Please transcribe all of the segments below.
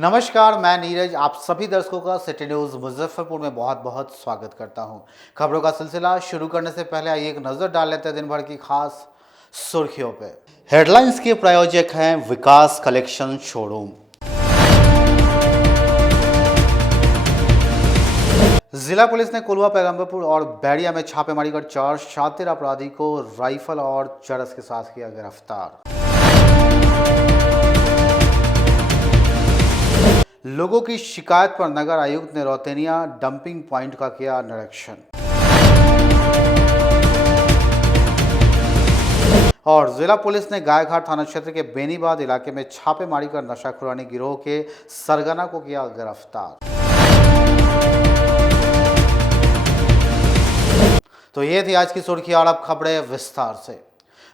नमस्कार, मैं नीरज आप सभी दर्शकों का सिटी न्यूज मुजफ्फरपुर में बहुत बहुत स्वागत करता हूं। खबरों का सिलसिला शुरू करने से पहले आइए एक नजर डाल लेते हैं दिन भर की खास सुर्खियों पे। हेडलाइंस के प्रायोजक हैं विकास कलेक्शन शोरूम। जिला पुलिस ने कोल्हुआ पैगंबरपुर और बैरिया में छापेमारी कर 4 शातिर अपराधी को राइफल और चरस के साथ किया गिरफ्तार। लोगों की शिकायत पर नगर आयुक्त ने रौतेनिया डंपिंग पॉइंट का किया निरीक्षण। और जिला पुलिस ने गायघाट थाना क्षेत्र के बेनीबाद इलाके में छापेमारी कर नशाखुरानी गिरोह के सरगना को किया गिरफ्तार। तो ये थी आज की सुर्खी और अब खबरें विस्तार से।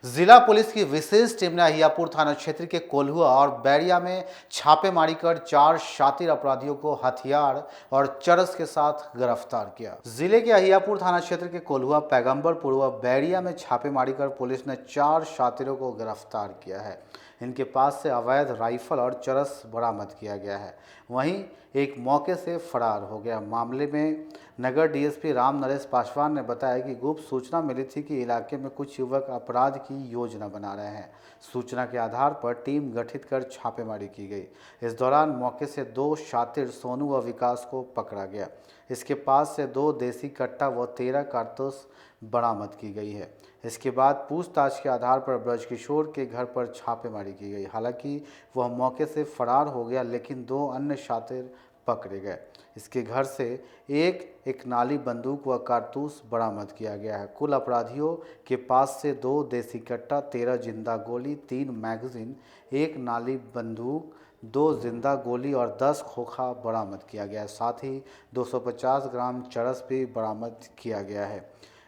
जिला पुलिस की विशेष टीम ने अहियापुर थाना क्षेत्र के कोल्हुआ और बैरिया में छापेमारी कर 4 शातिर अपराधियों को हथियार और चरस के साथ गिरफ्तार किया। जिले के अहियापुर थाना क्षेत्र के कोल्हुआ पैगंबरपुर व बैरिया में छापेमारी कर पुलिस ने 4 शातिरों को गिरफ्तार किया है। इनके पास से अवैध राइफल और चरस बरामद किया गया है। वहीं एक मौके से फरार हो गया। मामले में नगर डीएसपी राम नरेश पासवान ने बताया कि गुप्त सूचना मिली थी कि इलाके में कुछ युवक अपराध की योजना बना रहे हैं। सूचना के आधार पर टीम गठित कर छापेमारी की गई। इस दौरान मौके से 2 शातिर सोनू व विकास को पकड़ा गया। इसके पास से 2 देसी कट्टा व 13 कारतूस बरामद की गई है। इसके बाद पूछताछ के आधार पर ब्रजकिशोर के घर पर छापेमारी की गई। हालांकि वह मौके से फरार हो गया, लेकिन 2 अन्य शातिर पकड़े गए। इसके घर से एक नाली बंदूक व कारतूस बरामद किया गया है। कुल अपराधियों के पास से 2 देसी कट्टा, 13 जिंदा गोली, 3 मैगजीन, 1 नाली बंदूक, 2 जिंदा गोली और 10 खोखा बरामद किया गया है। साथ ही 250 ग्राम चरस भी बरामद किया गया है।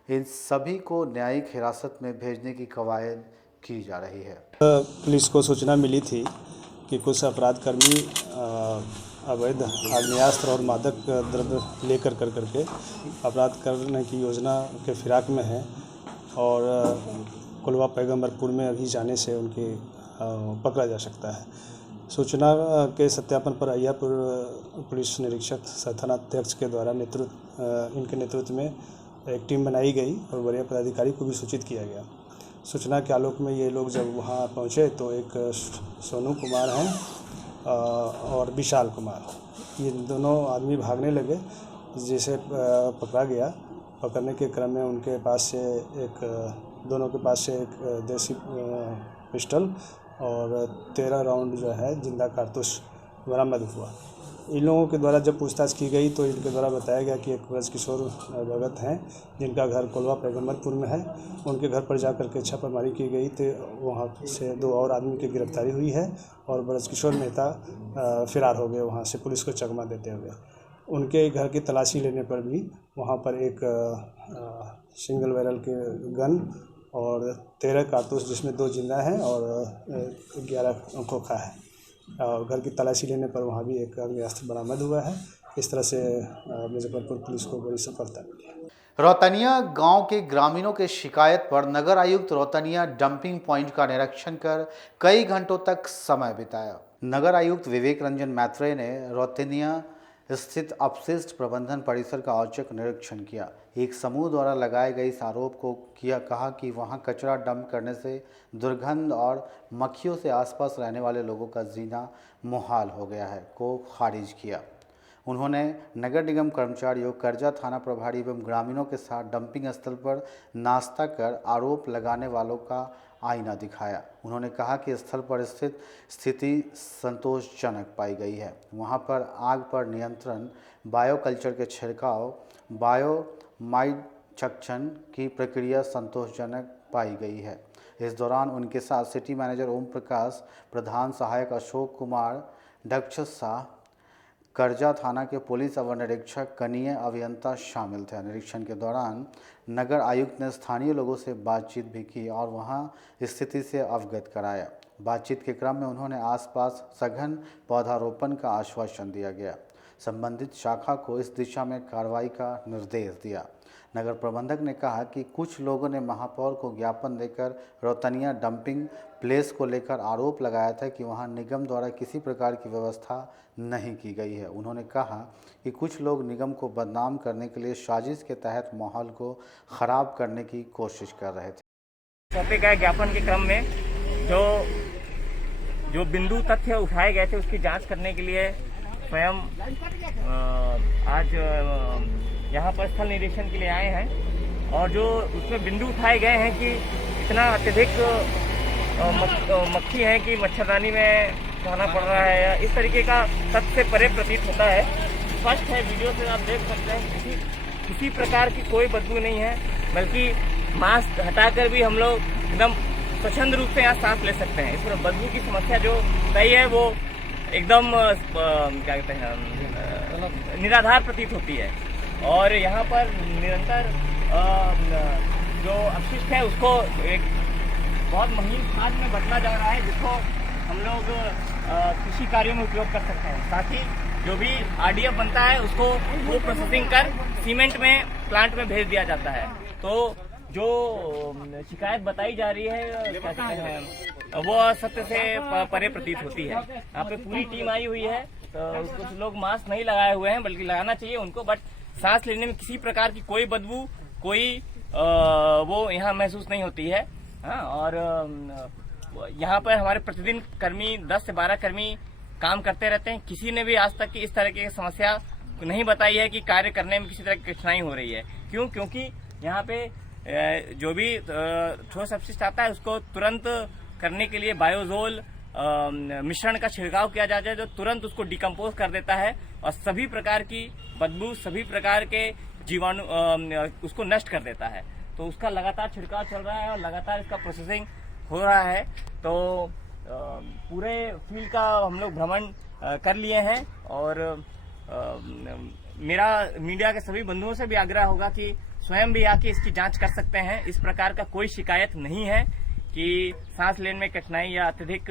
इन सभी को न्यायिक हिरासत में भेजने की कवायद की जा रही है। पुलिस को सूचना मिली थी कि कुछ अपराधकर्मी अवैध आग्नेयास्त्र और मादक द्रव्य लेकर करके अपराध करने की योजना के फिराक में हैं और कोल्हुआ पैगंबरपुर में अभी जाने से उनकी पकड़ा जा सकता है। सूचना के सत्यापन पर अहियापुर पुलिस निरीक्षक सह थानाध्यक्ष के द्वारा इनके नेतृत्व में एक टीम बनाई गई और वरीय पदाधिकारी को भी सूचित किया गया। सूचना के आलोक में ये लोग जब वहाँ पहुँचे तो एक सोनू कुमार हैं और विशाल कुमार, ये दोनों आदमी भागने लगे, जिसे पकड़ा गया। पकड़ने के क्रम में उनके पास से दोनों के पास से एक देसी पिस्टल और 13 राउंड जो है जिंदा कारतूस बरामद हुआ। इन लोगों के द्वारा जब पूछताछ की गई तो इनके द्वारा बताया गया कि एक ब्रजकिशोर भगत हैं जिनका घर कोल्हुआ पैगंबरपुर में है। उनके घर पर जाकर के छापेमारी की गई तो वहाँ से 2 और आदमी की गिरफ्तारी हुई है और ब्रजकिशोर मेहता फरार हो गए वहाँ से पुलिस को चकमा देते हुए। उनके घर की तलाशी लेने पर भी वहाँ पर एक सिंगल बैरल के गन और 13 कारतूस जिसमें 2 जिंदा हैं और 11 खोखा है। घर की तलाशी लेने पर वहाँ भी एक आग्नेयास्त्र बरामद हुआ है। इस तरह से मुजफ्फरपुर पुलिस को बड़ी सफलता मिली है। रौतनिया गांव के ग्रामीणों के शिकायत पर नगर आयुक्त रौतनिया डंपिंग पॉइंट का निरीक्षण कर कई घंटों तक समय बिताया। नगर आयुक्त विवेक रंजन मैत्रेय ने रौतनिया स्थित अपशिष्ट प्रबंधन परिसर का औचक निरीक्षण किया। एक समूह द्वारा लगाए गए इस आरोप को कहा कि वहां कचरा डंप करने से दुर्गंध और मक्खियों से आसपास रहने वाले लोगों का जीना मुहाल हो गया है को खारिज किया। उन्होंने नगर निगम कर्मचारियों, कर्जा थाना प्रभारी एवं ग्रामीणों के साथ डंपिंग स्थल पर नाश्ता कर आरोप लगाने वालों का आईना दिखाया। उन्होंने कहा कि स्थल पर स्थिति संतोषजनक पाई गई है। वहां पर आग पर नियंत्रण, बायोकल्चर के छिड़काव, बायोमाइडक्षण की प्रक्रिया संतोषजनक पाई गई है। इस दौरान उनके साथ सिटी मैनेजर ओम प्रकाश, प्रधान सहायक अशोक कुमार, डक्ष शाह, कर्जा थाना के पुलिस अवर निरीक्षक, कनीय अभियंता शामिल थे। निरीक्षण के दौरान नगर आयुक्त ने स्थानीय लोगों से बातचीत भी की और वहां स्थिति से अवगत कराया। बातचीत के क्रम में उन्होंने आसपास सघन पौधारोपण का आश्वासन दिया गया। संबंधित शाखा को इस दिशा में कार्रवाई का निर्देश दिया। नगर प्रबंधक ने कहा कि कुछ लोगों ने महापौर को ज्ञापन देकर रौतनिया डंपिंग प्लेस को लेकर आरोप लगाया था कि वहां निगम द्वारा किसी प्रकार की व्यवस्था नहीं की गई है। उन्होंने कहा कि कुछ लोग निगम को बदनाम करने के लिए साजिश के तहत माहौल को खराब करने की कोशिश कर रहे थे। सौंपे गए ज्ञापन के क्रम में जो बिंदु तथ्य उठाए गए थे उसकी जांच करने के लिए स्वयं आज यहाँ पर स्थल निरीक्षण के लिए आए हैं और जो उसमें बिंदु उठाए गए हैं कि इतना अत्यधिक मक्खी है कि मच्छरदानी में रहना पड़ रहा है या इस तरीके का तथ्य से परे प्रतीत होता है। स्पष्ट है, वीडियो से आप देख सकते हैं किसी प्रकार की कोई बदबू नहीं है, बल्कि मास्क हटाकर भी हम लोग एकदम स्वच्छंद रूप से यहाँ सांस ले सकते हैं। इसमें बदबू की समस्या जो सही है वो एकदम क्या कहते हैं निराधार प्रतीत होती है और यहाँ पर निरंतर जो अपशिष्ट है उसको एक बहुत महीन खाद में बदला जा रहा है जिसको हम लोग कृषि कार्यों में उपयोग कर सकते हैं। साथ ही जो भी RDF बनता है उसको वो प्रोसेसिंग कर सीमेंट में प्लांट में भेज दिया जाता है। तो जो शिकायत बताई जा रही है क्या कहते हैं वो सत्य से परे प्रतीत होती है। यहाँ पे पूरी टीम आई हुई है, तो कुछ लोग मास्क नहीं लगाए हुए हैं बल्कि लगाना चाहिए उनको, बट सांस लेने में किसी प्रकार की कोई बदबू कोई वो यहाँ महसूस नहीं होती है। हाँ, और यहाँ पर हमारे प्रतिदिन कर्मी 10 से 12 कर्मी काम करते रहते हैं। किसी ने भी आज तक की इस तरह की समस्या नहीं बताई है कि कार्य करने में किसी तरह की कठिनाई हो रही है। क्योंकि यहाँ पे जो भी ठोस अपशिष्ट आता है उसको तुरंत करने के लिए बायोजोल मिश्रण का छिड़काव किया जाता है जो तुरंत उसको डिकम्पोज कर देता है और सभी प्रकार की बदबू सभी प्रकार के जीवाणु उसको नष्ट कर देता है। तो उसका लगातार छिड़काव चल रहा है और लगातार इसका प्रोसेसिंग हो रहा है। तो पूरे फील्ड का हम लोग भ्रमण कर लिए हैं और मेरा मीडिया के सभी बंधुओं से भी आग्रह होगा कि स्वयं भी आके इसकी जांच कर सकते हैं। इस प्रकार का कोई शिकायत नहीं है कि सांस लेने में कठिनाई या अत्यधिक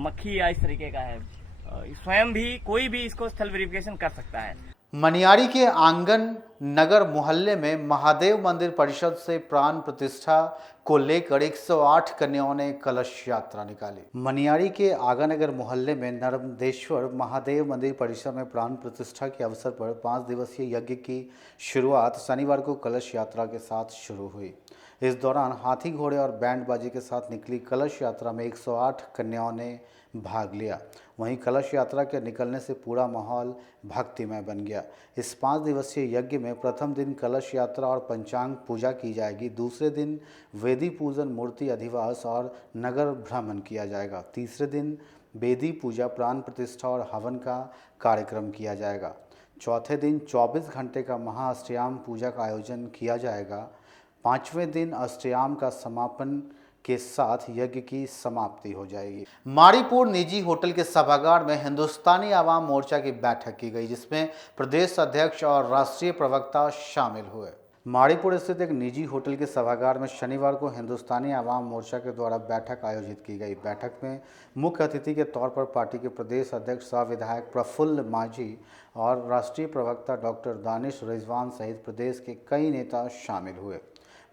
मक्खी या इस तरीके का है। स्वयं भी कोई भी इसको स्थल वेरिफिकेशन कर सकता है। मनियारी के आंगन नगर मोहल्ले में महादेव मंदिर परिषद से प्राण प्रतिष्ठा को लेकर 108 कन्याओं ने कलश यात्रा निकाली। मनियारी के आगानगर मोहल्ले में नर्मदेश्वर महादेव मंदिर परिसर में प्राण प्रतिष्ठा के अवसर पर 5 दिवसीय यज्ञ की शुरुआत शनिवार को कलश यात्रा के साथ शुरू हुई। इस दौरान हाथी घोड़े और बैंड बाजी के साथ निकली कलश यात्रा में 108 कन्याओं ने भाग लिया। वहीं कलश यात्रा के निकलने से पूरा माहौल भक्तिमय बन गया। इस 5 दिवसीय यज्ञ में प्रथम दिन कलश यात्रा और पंचांग पूजा की जाएगी। दूसरे दिन वेदी पूजन, मूर्ति अधिवास और नगर भ्रमण किया जाएगा। तीसरे दिन वेदी पूजा, प्राण प्रतिष्ठा और हवन का कार्यक्रम किया जाएगा। चौथे दिन 24 घंटे का महाअष्टयाम पूजा का आयोजन किया जाएगा। 5वें दिन अष्टयाम का समापन के साथ यज्ञ की समाप्ति हो जाएगी। मारीपुर निजी होटल के सभागार में हिंदुस्तानी आवाम मोर्चा की बैठक की गई, जिसमें प्रदेश अध्यक्ष और राष्ट्रीय प्रवक्ता शामिल हुए। मारीपुर स्थित एक निजी होटल के सभागार में शनिवार को हिंदुस्तानी आवाम मोर्चा के द्वारा बैठक आयोजित की गई। बैठक में मुख्य अतिथि के तौर पर पार्टी के प्रदेश अध्यक्ष सह विधायक प्रफुल्ल माझी और राष्ट्रीय प्रवक्ता डॉक्टर दानिश रिजवान सहित प्रदेश के कई नेता शामिल हुए।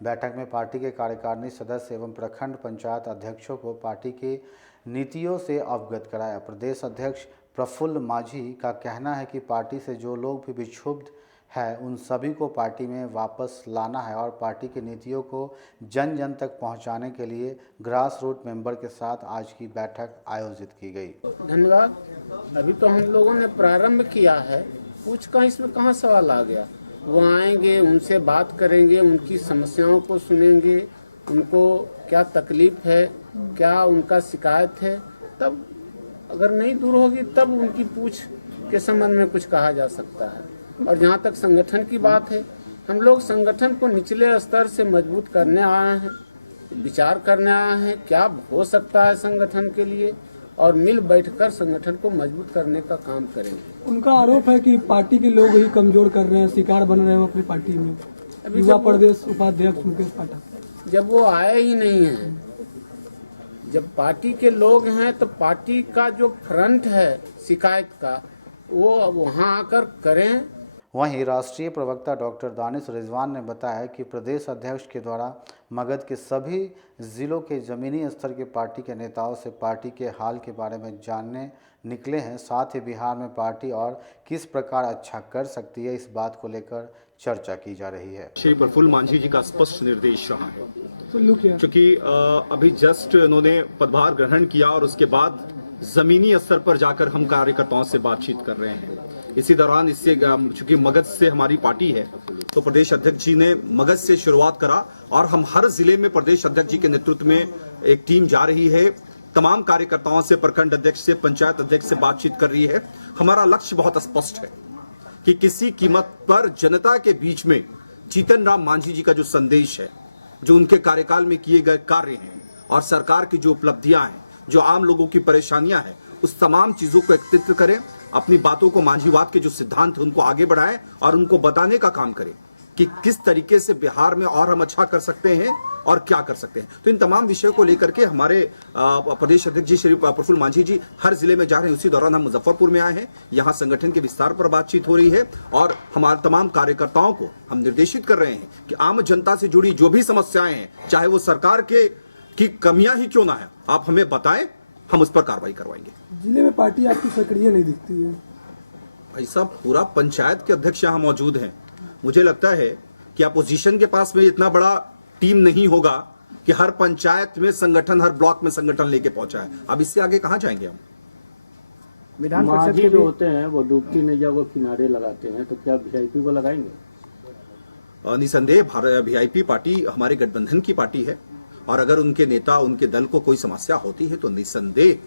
बैठक में पार्टी के कार्यकारिणी सदस्य एवं प्रखंड पंचायत अध्यक्षों को पार्टी की नीतियों से अवगत कराया। प्रदेश अध्यक्ष प्रफुल्ल माझी का कहना है कि पार्टी से जो लोग भी विक्षुब्ध है उन सभी को पार्टी में वापस लाना है और पार्टी की नीतियों को जन जन तक पहुंचाने के लिए ग्रास रूट मेंबर के साथ आज की बैठक आयोजित की गई। धन्यवाद। अभी तो हम लोगों ने प्रारंभ किया है, इसमें कहाँ सवाल आ गया। वो आएंगे, उनसे बात करेंगे, उनकी समस्याओं को सुनेंगे, उनको क्या तकलीफ है, क्या उनका शिकायत है, तब अगर नहीं दूर होगी तब उनकी पूछ के संबंध में कुछ कहा जा सकता है। और जहाँ तक संगठन की बात है, हम लोग संगठन को निचले स्तर से मजबूत करने आए हैं, विचार करने आए हैं क्या हो सकता है संगठन के लिए, और मिल बैठकर संगठन को मजबूत करने का काम करेंगे। उनका आरोप है कि पार्टी के लोग ही कमजोर कर रहे हैं, शिकार बन रहे हैं अपनी पार्टी में। युवा प्रदेश उपाध्यक्ष मुकेश पाठक जब वो आए ही नहीं हैं, जब पार्टी के लोग हैं तो पार्टी का जो फ्रंट है शिकायत का वो अब वहाँ आकर करें। वहीं राष्ट्रीय प्रवक्ता डॉक्टर दानिश रिजवान ने बताया कि प्रदेश अध्यक्ष के द्वारा मगध के सभी जिलों के जमीनी स्तर के पार्टी के नेताओं से पार्टी के हाल के बारे में जानने निकले हैं। साथ ही बिहार में पार्टी और किस प्रकार अच्छा कर सकती है, इस बात को लेकर चर्चा की जा रही है। श्री प्रफुल्ल मांझी जी का स्पष्ट निर्देश रहा है, तो लुक है क्योंकि अभी जस्ट उन्होंने पदभार ग्रहण किया और उसके बाद जमीनी स्तर पर जाकर हम कार्यकर्ताओं से बातचीत कर रहे हैं। इसी दौरान इससे चूंकि मगध से हमारी पार्टी है तो प्रदेश अध्यक्ष जी ने मगध से शुरुआत करा और हम हर जिले में प्रदेश अध्यक्ष जी के नेतृत्व में एक टीम जा रही है, तमाम कार्यकर्ताओं से, प्रखंड अध्यक्ष से, पंचायत अध्यक्ष से बातचीत कर रही है। हमारा लक्ष्य बहुत स्पष्ट है कि किसी कीमत पर जनता के बीच में जीतन राम मांझी जी का जो संदेश है, जो उनके कार्यकाल में किए गए कार्य हैं और सरकार की जो उपलब्धियां हैं, जो आम लोगों की परेशानियां हैं, उस तमाम चीजों को एकत्रित करें, अपनी बातों को, मांझीवाद के जो सिद्धांत हैं उनको आगे बढ़ाएं और उनको बताने का काम करें कि किस तरीके से बिहार में और हम अच्छा कर सकते हैं और क्या कर सकते हैं। तो इन तमाम विषयों को लेकर के हमारे प्रदेश अध्यक्ष जी श्री प्रफुल्ल मांझी जी हर जिले में जा रहे हैं। उसी दौरान हम मुजफ्फरपुर में आए हैं, यहाँ संगठन के विस्तार पर बातचीत हो रही है और हमारे तमाम कार्यकर्ताओं को हम निर्देशित कर रहे हैं कि आम जनता से जुड़ी जो भी समस्याएं हैं, चाहे वो सरकार की कमियां ही क्यों ना है, आप हमें बताएं, हम उस पर कार्रवाई करवाएंगे। जिले में पार्टी आपकी सक्रिय नहीं दिखती है। भाई साहब, पूरा पंचायत के अध्यक्ष यहाँ मौजूद हैं। मुझे लगता है कि अपोजिशन के पास में इतना बड़ा टीम नहीं होगा कि हर पंचायत में संगठन, हर ब्लॉक में संगठन लेके पहुंचा है। अब इससे आगे कहाँ जाएंगे हम? विधान परिषद के जो होते हैं वो डूबती नैया को किनारे लगाते हैं, तो क्या वीआईपी को लगाएंगे? निसंदेह वीआईपी पार्टी हमारे गठबंधन की पार्टी है और अगर उनके नेता, उनके दल को कोई समस्या होती है तो निसंदेह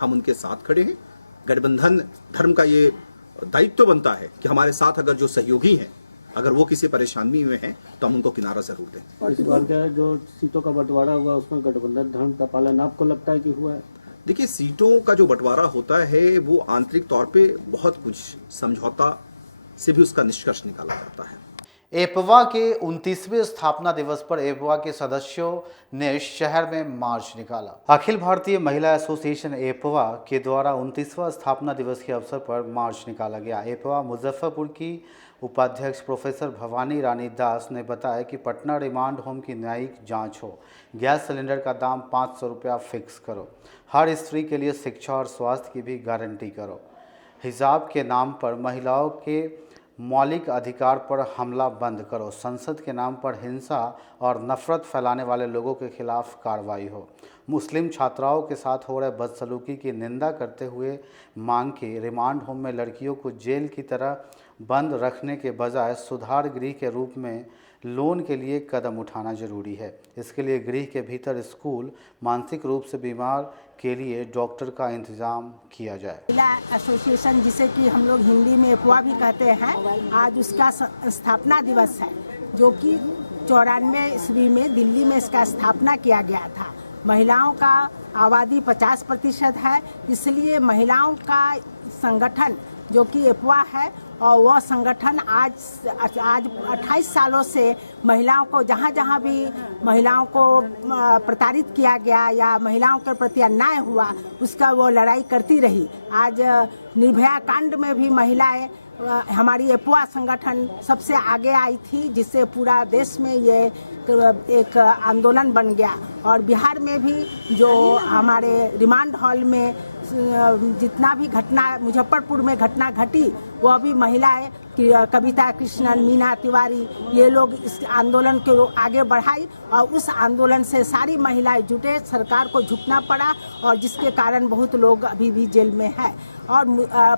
हम उनके साथ खड़े हैं। गठबंधन धर्म का ये दायित्व बनता है कि हमारे साथ अगर जो सहयोगी हैं, अगर वो किसी परेशानी में हैं तो हम उनको किनारा जरूर दें। इस बार क्या है, जो सीटों का बंटवारा हुआ उसमें गठबंधन धर्म का पालन आपको लगता है कि हुआ है? देखिए, सीटों का जो बंटवारा होता है वो आंतरिक तौर पे बहुत कुछ समझौता से भी उसका निष्कर्ष निकाला जाता है। एपवा के 29वें स्थापना दिवस पर एपवा के सदस्यों ने शहर में मार्च निकाला। अखिल भारतीय महिला एसोसिएशन एपवा के द्वारा 29वां स्थापना दिवस के अवसर पर मार्च निकाला गया। एपवा मुजफ्फरपुर की उपाध्यक्ष प्रोफेसर भवानी रानी दास ने बताया कि पटना रिमांड होम की न्यायिक जांच हो, गैस सिलेंडर का दाम 500 रुपया फिक्स करो, हर स्त्री के लिए शिक्षा और स्वास्थ्य की भी गारंटी करो, हिजाब के नाम पर महिलाओं के मौलिक अधिकार पर हमला बंद करो, संसद के नाम पर हिंसा और नफरत फैलाने वाले लोगों के खिलाफ कार्रवाई हो, मुस्लिम छात्राओं के साथ हो रहे बदसलूकी की निंदा करते हुए मांग की रिमांड होम में लड़कियों को जेल की तरह बंद रखने के बजाय सुधार गृह के रूप में लोन के लिए कदम उठाना जरूरी है। इसके लिए गृह के भीतर स्कूल, मानसिक रूप से बीमार के लिए डॉक्टर का इंतजाम किया जाए। महिला एसोसिएशन, जिसे कि हम लोग हिंदी में एपवा भी कहते हैं, आज उसका स्थापना दिवस है, जो कि 94 ईस्वी में दिल्ली में इसका स्थापना किया गया था। महिलाओं का आबादी 50% है, इसलिए महिलाओं का संगठन जो कि एपवा है और वह संगठन आज 28 सालों से महिलाओं को जहाँ भी महिलाओं को प्रताड़ित किया गया या महिलाओं के प्रति अन्याय हुआ, उसका वो लड़ाई करती रही। आज निर्भया कांड में भी महिलाएं, हमारी एपवा संगठन सबसे आगे आई थी, जिससे पूरा देश में ये एक आंदोलन बन गया। और बिहार में भी जो हमारे रिमांड हॉल में जितना भी घटना, मुजफ्फरपुर में घटना घटी, वो भी महिलाएं, कविता कृष्णन, मीना तिवारी, ये लोग इस आंदोलन को आगे बढ़ाई और उस आंदोलन से सारी महिलाएं जुटे, सरकार को झुकना पड़ा और जिसके कारण बहुत लोग अभी भी जेल में है। और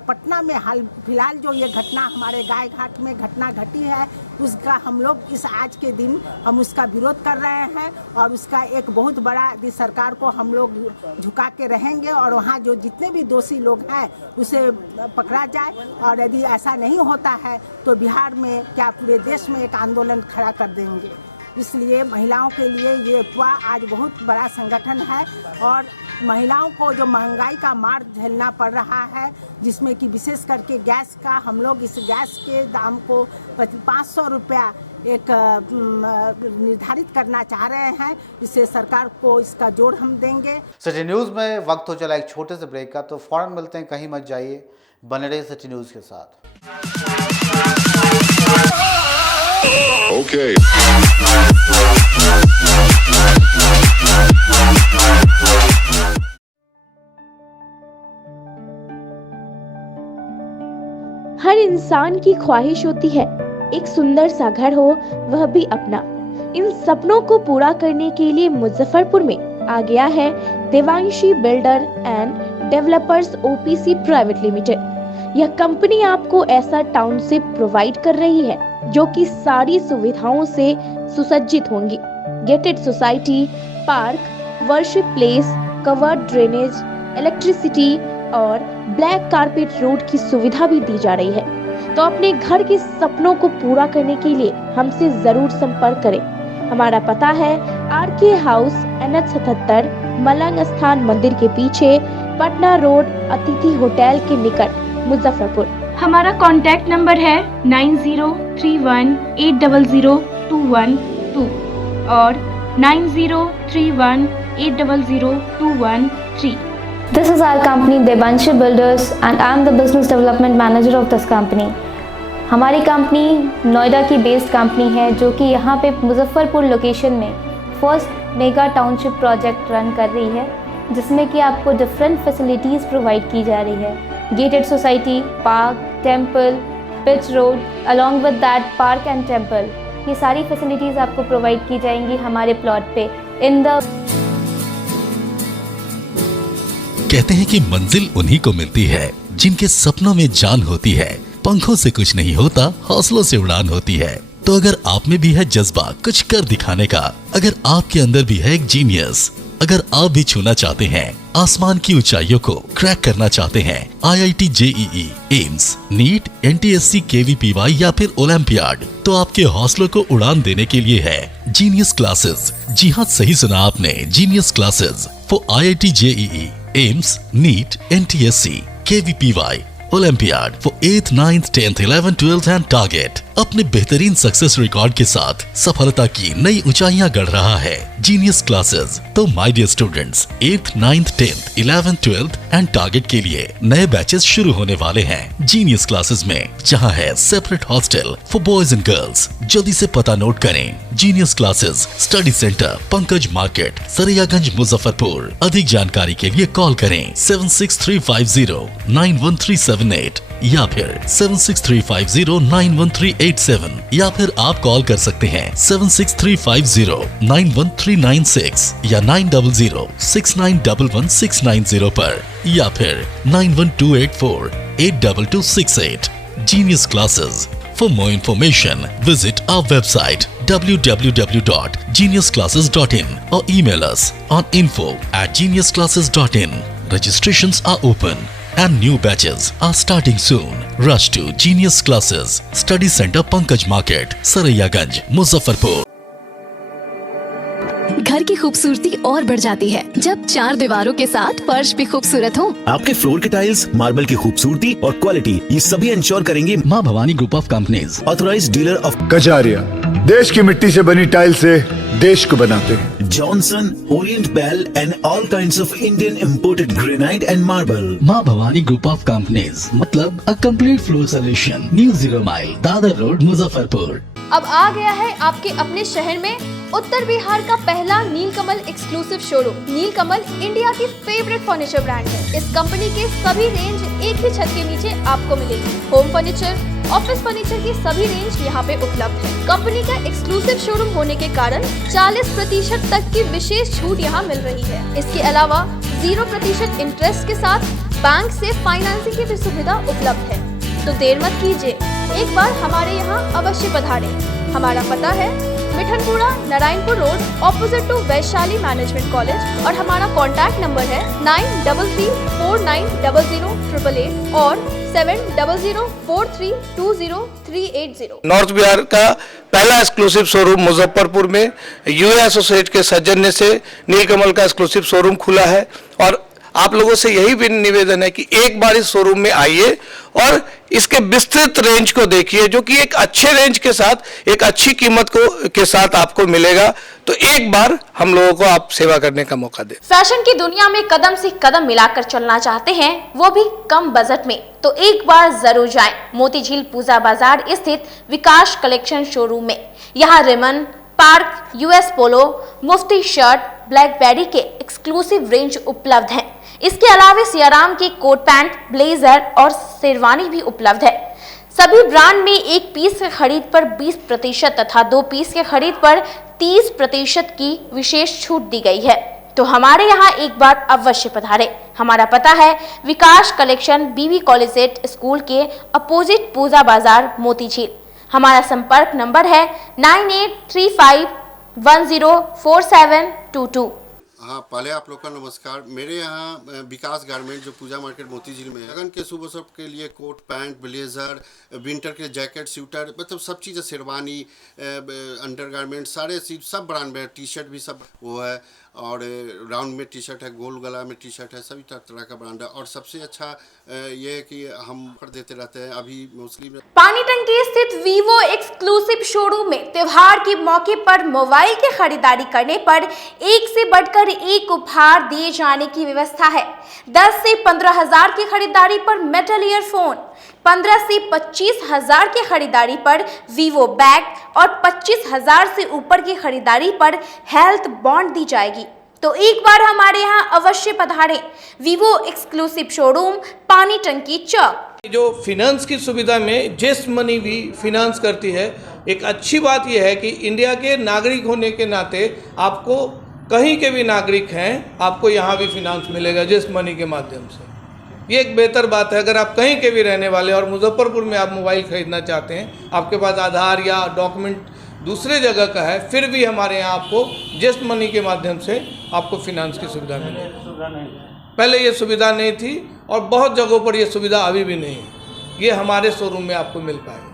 पटना में हाल फिलहाल जो ये घटना हमारे गाय घाट में घटना घटी है, उसका हम लोग इस आज के दिन हम उसका विरोध कर रहे हैं और उसका एक बहुत बड़ा सरकार को हम लोग झुका के रहेंगे और वहाँ जो जितने भी दोषी लोग हैं उसे पकड़ा जाए। और यदि ऐसा नहीं होता है तो बिहार में क्या पूरे देश में एक आंदोलन खड़ा कर देंगे। इसलिए महिलाओं के लिए ये एपवा आज बहुत बड़ा संगठन है और महिलाओं को जो महंगाई का मार झेलना पड़ रहा है, जिसमें कि विशेष करके गैस का, हम लोग इस गैस के दाम को 500 रुपया एक निर्धारित करना चाह रहे हैं। इससे सरकार को इसका जोड़ हम देंगे। सिटी न्यूज़ में वक्त हो चला एक छोटे से ब्रेक का, तो फौरन मिलते हैं, कहीं मत जाइए। बने रहे सिटी न्यूज के साथ। Okay. हर इंसान की ख्वाहिश होती है एक सुंदर सा घर हो, वह भी अपना। इन सपनों को पूरा करने के लिए मुजफ्फरपुर में आ गया है Devanshi builder and developers OPC private limited. यह कंपनी आपको ऐसा टाउनशिप प्रोवाइड कर रही है जो कि सारी सुविधाओं से सुसज्जित होंगी। Gated society, park, worship place, covered drainage, electricity और ब्लैक कारपेट रोड की सुविधा भी दी जा रही है। तो अपने घर के सपनों को पूरा करने के लिए हमसे जरूर संपर्क करें। हमारा पता है आरके हाउस, NH77, मलंग स्थान मंदिर के पीछे, पटना रोड, अतिथि होटल के निकट, मुजफ्फरपुर। हमारा कॉन्टैक्ट नंबर है 9031800212 और 9031800213। This is our company Devanshi Builders and I am the Business Development Manager of this company. हमारी कंपनी नोएडा की बेस्ड कंपनी है जो कि यहाँ पे मुजफ्फरपुर लोकेशन में first mega township project run कर रही है, जिसमें कि आपको डिफरेंट फैसिलिटीज़ प्रोवाइड की जा रही है। Gated society, park, temple, pitch road, along with that park and temple, ये सारी फैसिलिटीज़ आपको प्रोवाइड की जाएंगी हमारे प्लॉट पे। इन द कहते हैं कि मंजिल उन्हीं को मिलती है जिनके सपनों में जान होती है। पंखों से कुछ नहीं होता, हौसलों से उड़ान होती है। तो अगर आप में भी है जज्बा कुछ कर दिखाने का, अगर आपके अंदर भी है एक जीनियस, अगर आप भी छूना चाहते हैं आसमान की ऊंचाइयों को, क्रैक करना चाहते हैं IIT JEE, AIIMS, NEET, NTSC, KVPY या फिर ओलंपियाड, तो आपके हौसलों को उड़ान देने के लिए है जीनियस क्लासेस। जी हाँ, सही सुना आपने, genius classes for IIT JEE, AIIMS, NEET, NTSC, KVPY, ओलंपियाड फॉर 8th, 9th, 10th, 11th, 12th and target. अपने बेहतरीन सक्सेस रिकॉर्ड के साथ सफलता की नई ऊंचाइयां गढ़ रहा है जीनियस क्लासेस। तो my dear students, 8th, 9th, 10th, 11th, 12th and target के लिए नए बैचेस शुरू होने वाले हैं जीनियस क्लासेस में, जहां है separate hostel for boys and girls. जल्दी से पता नोट करें, genius classes, study centre, Pankaj market, Saraiyaganj, Muzaffarpur. अधिक जानकारी के लिए कॉल करें 7635091378 या फिर 7635091387 या फिर आप कॉल कर सकते हैं 7635091396 या 9006911690 पर या फिर 9128482268। Genius Classes. For more information, visit our website www.geniusclasses.in or email us on info@geniusclasses.in. Registrations are open and new batches are starting soon. Rush to Genius Classes, Study Center, Pankaj Market, Saraiyaganj, Muzaffarpur. घर की खूबसूरती और बढ़ जाती है जब चार दीवारों के साथ फर्श भी खूबसूरत हो। आपके फ्लोर के टाइल्स, मार्बल की खूबसूरती और क्वालिटी, ये सभी इंश्योर करेंगे माँ Bhavani group of companies, authorised dealer of Kajaria. देश की मिट्टी से बनी टाइल से देश को बनाते हैं। Johnson, Orient Bell and all kinds of Indian imported granite and marble. Maa Bhavani group of companies मतलब a complete floor solution, new 0 mile, Dadar road, Muzaffarpur. अब आ गया है आपके अपने शहर में उत्तर बिहार का पहला नीलकमल एक्सक्लूसिव शोरूम। नीलकमल इंडिया की फेवरेट फर्नीचर ब्रांड है। इस कंपनी के सभी रेंज एक ही छत के नीचे आपको मिलेगी। होम फर्नीचर, ऑफिस फर्नीचर की सभी रेंज यहाँ पे उपलब्ध है। कंपनी का एक्सक्लूसिव शोरूम होने के कारण 40% तक की विशेष छूट यहाँ मिल रही है। इसके अलावा 0% इंटरेस्ट के साथ बैंक से फाइनेंसिंग की भी सुविधा उपलब्ध है। तो देर मत कीजिए, एक बार हमारे यहाँ अवश्य पधारें। हमारा पता है Mithanpura, Narayanpur road, opposite to Vaishali management college और हमारा कॉन्टैक्ट नंबर है 9334900888 और 7004320380। नॉर्थ बिहार का पहला एक्सक्लूसिव शोरूम मुजफ्फरपुर में यूए एसोसिएट के सौजन्य से नीलकमल का एक्सक्लूसिव शोरूम खुला है और आप लोगों से यही भी निवेदन है कि एक बार इस शोरूम में आइए और इसके विस्तृत रेंज को देखिए, जो कि एक अच्छे रेंज के साथ एक अच्छी कीमत के साथ आपको मिलेगा। तो एक बार हम लोगों को आप सेवा करने का मौका दें। फैशन की दुनिया में कदम से कदम मिलाकर चलना चाहते हैं, वो भी कम बजट में, तो एक बार जरूर जाएं मोती झील पूजा बाजार स्थित विकास कलेक्शन शोरूम में। यहाँ रेमन, पार्क, यूएस पोलो, मुफ्ती शर्ट, ब्लैकबेरी के एक्सक्लूसिव रेंज उपलब्ध हैं। इसके अलावा सियाराम के कोट पैंट, ब्लेजर और शेरवानी भी उपलब्ध है। सभी ब्रांड में एक पीस के खरीद पर 20% तथा 2 पीस के खरीद पर 30% की विशेष छूट दी गई है। तो हमारे यहाँ एक बार अवश्य पधारें। हमारा पता है विकास कलेक्शन, बीबी कॉलेज स्कूल के अपोजिट पूजा बाजार, मोती झील। हमारा संपर्क नंबर है 9835104722। हाँ, पहले आप लोग का नमस्कार। मेरे यहाँ विकास गारमेंट जो पूजा मार्केट मोती झील में है, लगन के शुभ अवसर के लिए कोट पैंट, ब्लेजर, विंटर के जैकेट, स्वेटर, मतलब सब चीज़, शेरवानी, अंडर गारमेंट, सारे चीज सब ब्रांड में, टी शर्ट भी सब वो है, और राउंड में टी शर्ट है, गोल गला में टी शर्ट है, सभी तरह का ब्रांड है। और सबसे अच्छा ये है कि हम कर देते रहते हैं। अभी मोस्टली पानी टंकी स्थित वीवो एक्सक्लूसिव शोरूम में त्योहार के मौके पर मोबाइल की खरीदारी करने पर एक से बढ़कर एक उपहार दिए जाने की व्यवस्था है। 10 से 15 हजार की खरीदारी पर मेटल ईयरफोन, 15 से 25 हजार की खरीदारी पर वीवो बैग और 25 हजार से ऊपर की खरीदारी पर हेल्थ बॉन्ड दी जाएगी। तो एक बार हमारे यहाँ अवश्य पधारें। वीवो एक्सक्लूसिव शोरूम, पानी टंकी चौक। जो फिनांस की सुविधा में जेस्ट मनी भी फिनांस करती है। एक अच्छी बात यह है कि इंडिया के नागरिक होने के नाते आपको कहीं के भी नागरिक हैं, आपको यहाँ भी फिनांस मिलेगा जेस्ट मनी के माध्यम से। ये एक बेहतर बात है। अगर आप कहीं के भी रहने वाले और मुजफ्फरपुर में आप मोबाइल खरीदना चाहते हैं, आपके पास आधार या डॉक्यूमेंट दूसरे जगह का है, फिर भी हमारे यहाँ आपको जेस्ट मनी के माध्यम से आपको फिनांस की सुविधा मिलेगी। पहले ये सुविधा नहीं थी और बहुत जगहों पर ये सुविधा अभी भी नहीं है। ये हमारे शोरूम में आपको मिल पाएगा।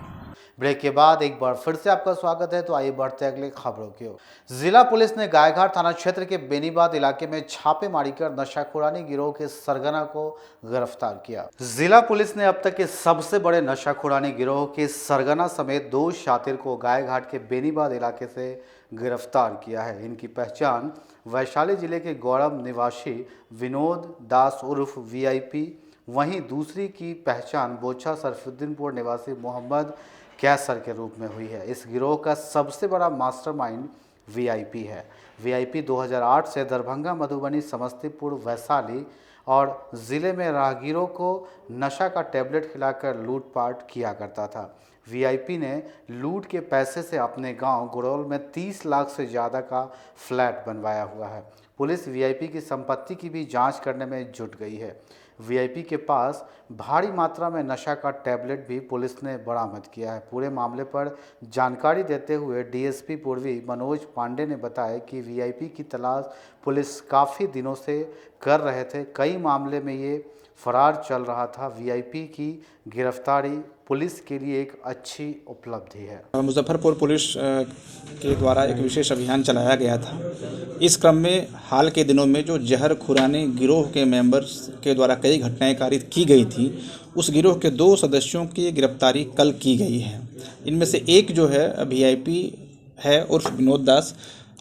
ब्रेक के बाद एक बार फिर से आपका स्वागत है। तो आइए बढ़ते अगले खबरों की ओर। जिला पुलिस ने गायघाट थाना क्षेत्र के बेनीबाद इलाके में छापेमारी कर नशाखोरानी गिरोह के सरगना को गिरफ्तार किया। जिला पुलिस ने अब तक के सबसे बड़े नशाखोरानी गिरोह के सरगना समेत 2 शातिर को गायघाट के बेनीबाद इलाके से गिरफ्तार किया है। इनकी पहचान वैशाली जिले के गौरव निवासी विनोद दास उर्फ VIP, वहीं दूसरी की पहचान बोछा सरफुद्दीनपुर निवासी मोहम्मद कैसर के रूप में हुई है। इस गिरोह का सबसे बड़ा मास्टरमाइंड VIP है। VIP 2008 से दरभंगा, मधुबनी, समस्तीपुर, वैशाली और ज़िले में राहगीरों को नशा का टैबलेट खिलाकर लूटपाट किया करता था। VIP ने लूट के पैसे से अपने गांव गुड़ौल में 30 लाख से ज़्यादा का फ्लैट बनवाया हुआ है। पुलिस VIP की संपत्ति की भी जांच करने में जुट गई है। VIP के पास भारी मात्रा में नशा का टैबलेट भी पुलिस ने बरामद किया है। पूरे मामले पर जानकारी देते हुए DSP पूर्वी मनोज पांडे ने बताया कि VIP की तलाश पुलिस काफ़ी दिनों से कर रहे थे। कई मामले में ये फरार चल रहा था। VIP की गिरफ्तारी पुलिस के लिए एक अच्छी उपलब्धि है। मुजफ्फरपुर पुलिस के द्वारा एक विशेष अभियान चलाया गया था। इस क्रम में हाल के दिनों में जो जहर खुरानी गिरोह के मेंबर्स के द्वारा कई घटनाएं कारित की गई थी, उस गिरोह के 2 सदस्यों की गिरफ्तारी कल की गई है। इनमें से एक जो है VIP है उर्फ विनोद दास।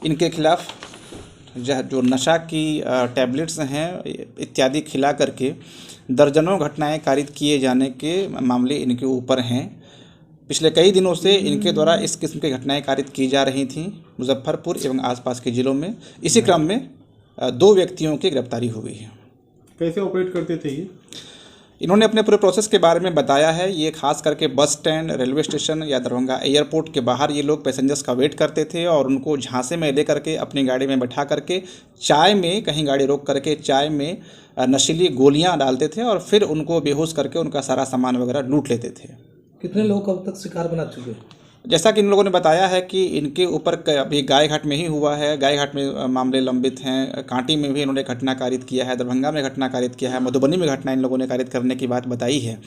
इनके खिलाफ जो नशा की टैबलेट्स हैं इत्यादि खिला करके दर्जनों घटनाएं कारित किए जाने के मामले इनके ऊपर हैं। पिछले कई दिनों से इनके द्वारा इस किस्म की घटनाएं कारित की जा रही थीं मुजफ्फरपुर एवं आसपास के ज़िलों में। इसी क्रम में 2 व्यक्तियों की गिरफ्तारी हो गई है। कैसे ऑपरेट करते थे ये? इन्होंने अपने पूरे प्रोसेस के बारे में बताया है। ये खास करके बस स्टैंड, रेलवे स्टेशन या दरभंगा एयरपोर्ट के बाहर ये लोग पैसेंजर्स का वेट करते थे और उनको झांसे में ले करके अपनी गाड़ी में बैठा करके चाय में, कहीं गाड़ी रोक करके चाय में नशीली गोलियां डालते थे और फिर उनको बेहोश करके उनका सारा सामान वगैरह लूट लेते थे। कितने लोग अब तक शिकार बना चुके हैं? जैसा कि इन लोगों ने बताया है कि इनके ऊपर अभी गायघाट में ही हुआ है। गायघाट में मामले लंबित हैं। कांटी में भी इन्होंने घटना कारित किया है, दरभंगा में घटना कारित किया है, मधुबनी में घटना इन लोगों ने कारित करने की बात बताई है।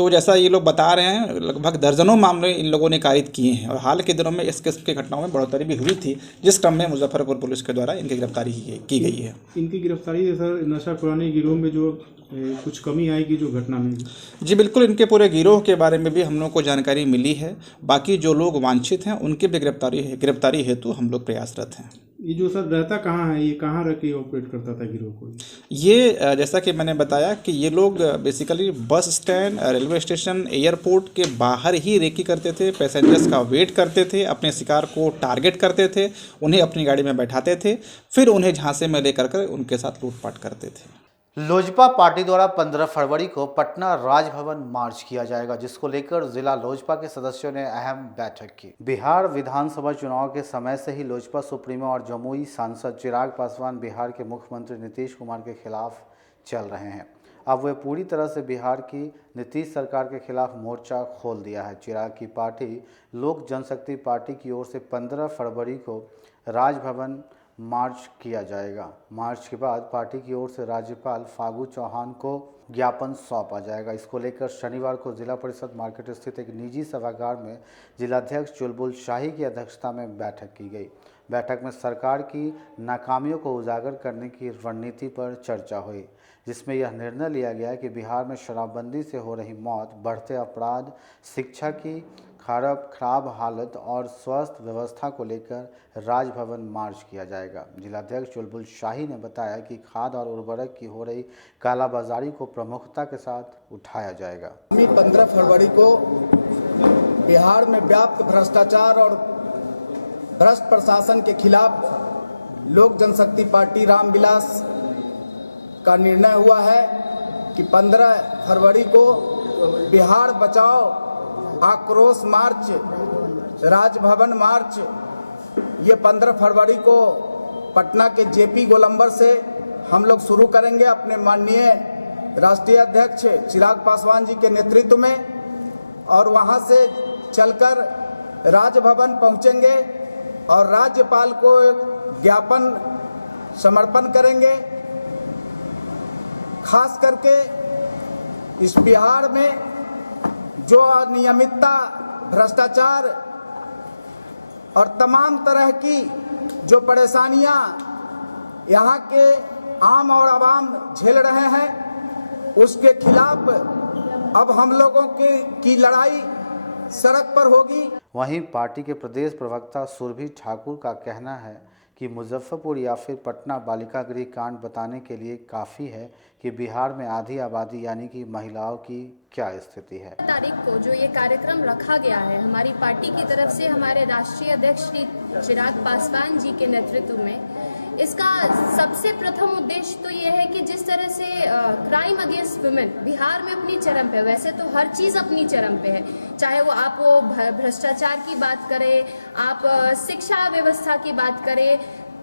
तो जैसा ये लोग बता रहे हैं, लगभग दर्जनों मामले इन लोगों ने कारित किए हैं और हाल के दिनों में इस किस्म की घटनाओं में बढ़ोतरी भी हुई थी, जिस क्रम में मुजफ्फरपुर पुलिस के द्वारा इनकी गिरफ्तारी की गई है। इनकी गिरफ्तारी से सर नशा खुरानी गिरोह में जो कुछ कमी आएगी जो घटना में? जी बिल्कुल, इनके पूरे गिरोह के बारे में भी हम लोग को जानकारी मिली है। बाकी जो लोग वांछित हैं उनकी भी गिरफ्तारी हेतु हम लोग प्रयासरत हैं। ये जो सर रहता कहाँ है, ये कहाँ रह के ऑपरेट करता था गिरोह को? ये जैसा कि मैंने बताया कि ये लोग basically bus stand, railway station, airport के बाहर ही रेकी करते थे, पैसेंजर्स का वेट करते थे, अपने शिकार को टारगेट करते थे, उन्हें अपनी गाड़ी में बैठाते थे, फिर उन्हें झांसे में लेकर कर उनके साथ लूटपाट करते थे। लोजपा पार्टी द्वारा 15 फरवरी को पटना राजभवन मार्च किया जाएगा, जिसको लेकर जिला लोजपा के सदस्यों ने अहम बैठक की। बिहार विधानसभा चुनाव के समय से ही लोजपा सुप्रीमो और जमुई सांसद चिराग पासवान बिहार के मुख्यमंत्री नीतीश कुमार के खिलाफ चल रहे हैं। अब वे पूरी तरह से बिहार की नीतीश सरकार के खिलाफ मोर्चा खोल दिया है। चिराग की पार्टी लोक जनशक्ति पार्टी की ओर से 15 फरवरी को राजभवन मार्च किया जाएगा। मार्च के बाद पार्टी की ओर से राज्यपाल फागू चौहान को ज्ञापन सौंपा जाएगा। इसको लेकर शनिवार को जिला परिषद मार्केट स्थित एक निजी सभागार में जिलाध्यक्ष चुलबुल शाही की अध्यक्षता में बैठक की गई। बैठक में सरकार की नाकामियों को उजागर करने की रणनीति पर चर्चा हुई, जिसमें यह निर्णय लिया गया कि बिहार में शराबबंदी से हो रही मौत, बढ़ते अपराध, शिक्षा की खराब हालत और स्वास्थ्य व्यवस्था को लेकर राजभवन मार्च किया जाएगा। जिलाध्यक्ष चुलबुल शाही ने बताया कि खाद और उर्वरक की हो रही कालाबाजारी को प्रमुखता के साथ उठाया जाएगा। 15 फरवरी को बिहार में व्याप्त भ्रष्टाचार और भ्रष्ट प्रशासन के खिलाफ लोक जनशक्ति पार्टी रामविलास का निर्णय हुआ है कि 15 फरवरी को बिहार बचाओ आक्रोश मार्च, राजभवन मार्च, ये 15 फरवरी को पटना के जेपी गोलंबर से हम लोग शुरू करेंगे अपने माननीय राष्ट्रीय अध्यक्ष चिराग पासवान जी के नेतृत्व में, और वहां से चलकर राजभवन पहुंचेंगे और राज्यपाल को ज्ञापन समर्पण करेंगे। खास करके इस बिहार में जो अनियमितता, भ्रष्टाचार और तमाम तरह की जो परेशानियां यहाँ के आम और आवाम झेल रहे हैं, उसके खिलाफ अब हम लोगों की लड़ाई सड़क पर होगी। वहीं पार्टी के प्रदेश प्रवक्ता सुरभि ठाकुर का कहना है कि मुजफ्फरपुर या फिर पटना बालिका गृह कांड बताने के लिए काफ़ी है कि बिहार में आधी आबादी यानी कि महिलाओं की क्या स्थिति है। तारीख को जो ये कार्यक्रम रखा गया है हमारी पार्टी की तरफ से, हमारे राष्ट्रीय अध्यक्ष श्री चिराग पासवान जी के नेतृत्व में, इसका सबसे प्रथम उद्देश्य तो ये है कि जिस तरह से क्राइम अगेंस्ट वुमेन बिहार में अपनी चरम पे, वैसे तो हर चीज़ अपनी चरम पे है, चाहे वो आप वो भ्रष्टाचार की बात करें, आप शिक्षा व्यवस्था की बात करें,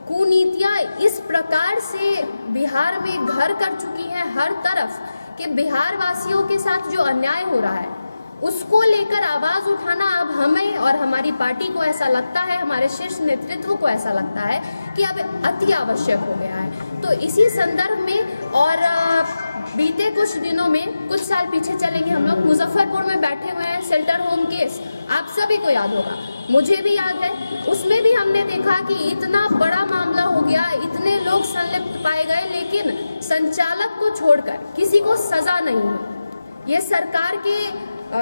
कुनीतियाँ इस प्रकार से बिहार में घर कर चुकी हैं हर तरफ कि बिहार वासियों के साथ जो अन्याय हो रहा है उसको लेकर आवाज़ उठाना अब हमें और हमारी पार्टी को ऐसा लगता है, हमारे शीर्ष नेतृत्व को ऐसा लगता है कि अब अति आवश्यक हो गया है। तो इसी संदर्भ में और बीते कुछ दिनों में, कुछ साल पीछे चलेंगे हम लोग, मुजफ्फरपुर में बैठे हुए हैं शेल्टर होम केस, आप सभी को याद होगा, मुझे भी याद है। उसमें भी हमने देखा कि इतना बड़ा मामला हो गया, इतने लोग संलिप्त पाए गए, लेकिन संचालक को छोड़कर किसी को सजा नहीं हुई। ये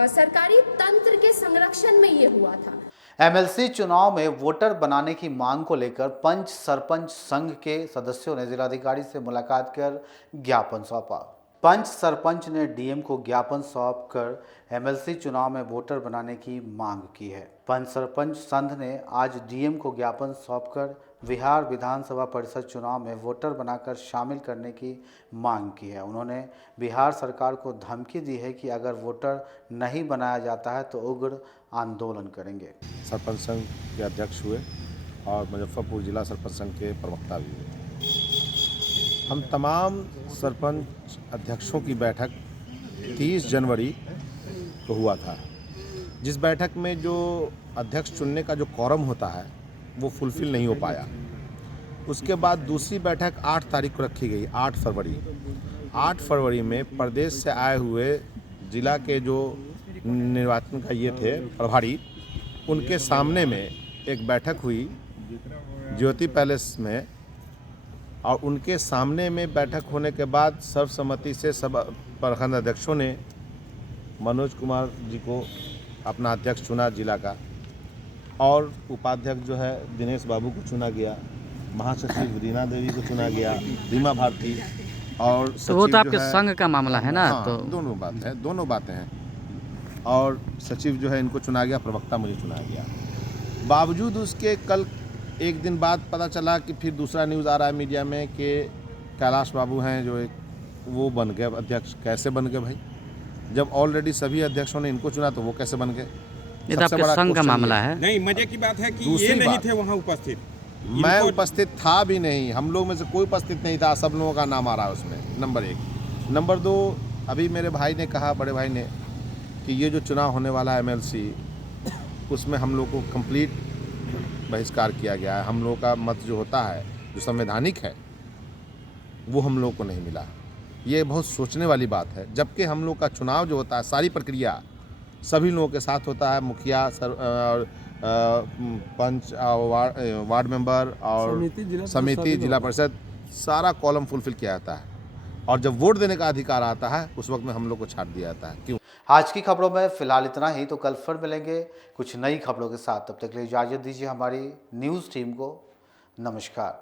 सरकारी तंत्र के संरक्षण में ये हुआ था। एमएलसी चुनाव में वोटर बनाने की मांग को लेकर पंच सरपंच संघ के सदस्यों ने जिलाधिकारी से मुलाकात कर ज्ञापन सौंपा। पंच सरपंच ने डीएम को ज्ञापन सौंपकर एमएलसी चुनाव में वोटर बनाने की मांग की है। पंच सरपंच संघ ने आज डीएम को ज्ञापन सौंपकर बिहार विधानसभा परिषद चुनाव में वोटर बनाकर शामिल करने की मांग की है। उन्होंने बिहार सरकार को धमकी दी है कि अगर वोटर नहीं बनाया जाता है तो उग्र आंदोलन करेंगे। सरपंच संघ के अध्यक्ष हुए और मुजफ्फरपुर जिला सरपंच संघ के प्रवक्ता भी हुए। हम तमाम सरपंच अध्यक्षों की बैठक 30 जनवरी को हुआ था, जिस बैठक में जो अध्यक्ष चुनने का जो कॉरम होता है वो फुलफिल नहीं हो पाया। उसके बाद दूसरी बैठक 8 तारीख को रखी गई, 8 फरवरी। 8 फरवरी में प्रदेश से आए हुए जिला के जो निर्वाचन का ये थे प्रभारी, उनके सामने में एक बैठक हुई ज्योति पैलेस में, और उनके सामने में बैठक होने के बाद सर्वसम्मति से सब प्रखंड अध्यक्षों ने मनोज कुमार जी को अपना अध्यक्ष चुना जिला का, और उपाध्यक्ष जो है दिनेश बाबू को चुना गया, महासचिव रीना देवी को चुना गया, रीमा भारती, और तो वो तो आपके संघ का मामला है ना। हाँ, तो दोनों बातें हैं। और सचिव जो है इनको चुना गया, प्रवक्ता मुझे चुना गया। बावजूद उसके कल एक दिन बाद पता चला कि फिर दूसरा न्यूज़ आ रहा है मीडिया में कि कैलाश बाबू हैं जो एक वो बन गए अध्यक्ष। कैसे बन गए भाई? जब ऑलरेडी सभी अध्यक्षों ने इनको चुना तो वो कैसे बन गए? ये तो आपके संघ का मामला है। नहीं, मजे की बात है कि ये नहीं थे वहाँ उपस्थित। मैं उपस्थित था भी नहीं, हम लोग में से कोई उपस्थित नहीं था। सब लोगों का नाम आ रहा है उसमें, नंबर 1। नंबर 2, अभी मेरे भाई ने कहा, बड़े भाई ने, कि ये जो चुनाव होने वाला है MLC, उसमें हम लोग को कंप्लीट बहिष्कार किया गया है। हम लोग का मत जो होता है, जो संवैधानिक है, वो हम लोग को नहीं मिला। ये बहुत सोचने वाली बात है, जबकि हम लोग का चुनाव जो होता है, सारी प्रक्रिया सभी लोगों के साथ होता है। मुखिया और पंच, वार्ड मेंबर और समिति, जिला परिषद, सारा कॉलम फुलफिल किया जाता है। और जब वोट देने का अधिकार आता है, उस वक्त में हम लोग को छाट दिया जाता है। क्यों? आज की खबरों में फिलहाल इतना ही। तो कल फिर मिलेंगे कुछ नई खबरों के साथ। तब तक के लिए इजाजत दीजिए हमारी न्यूज़ टीम को। नमस्कार।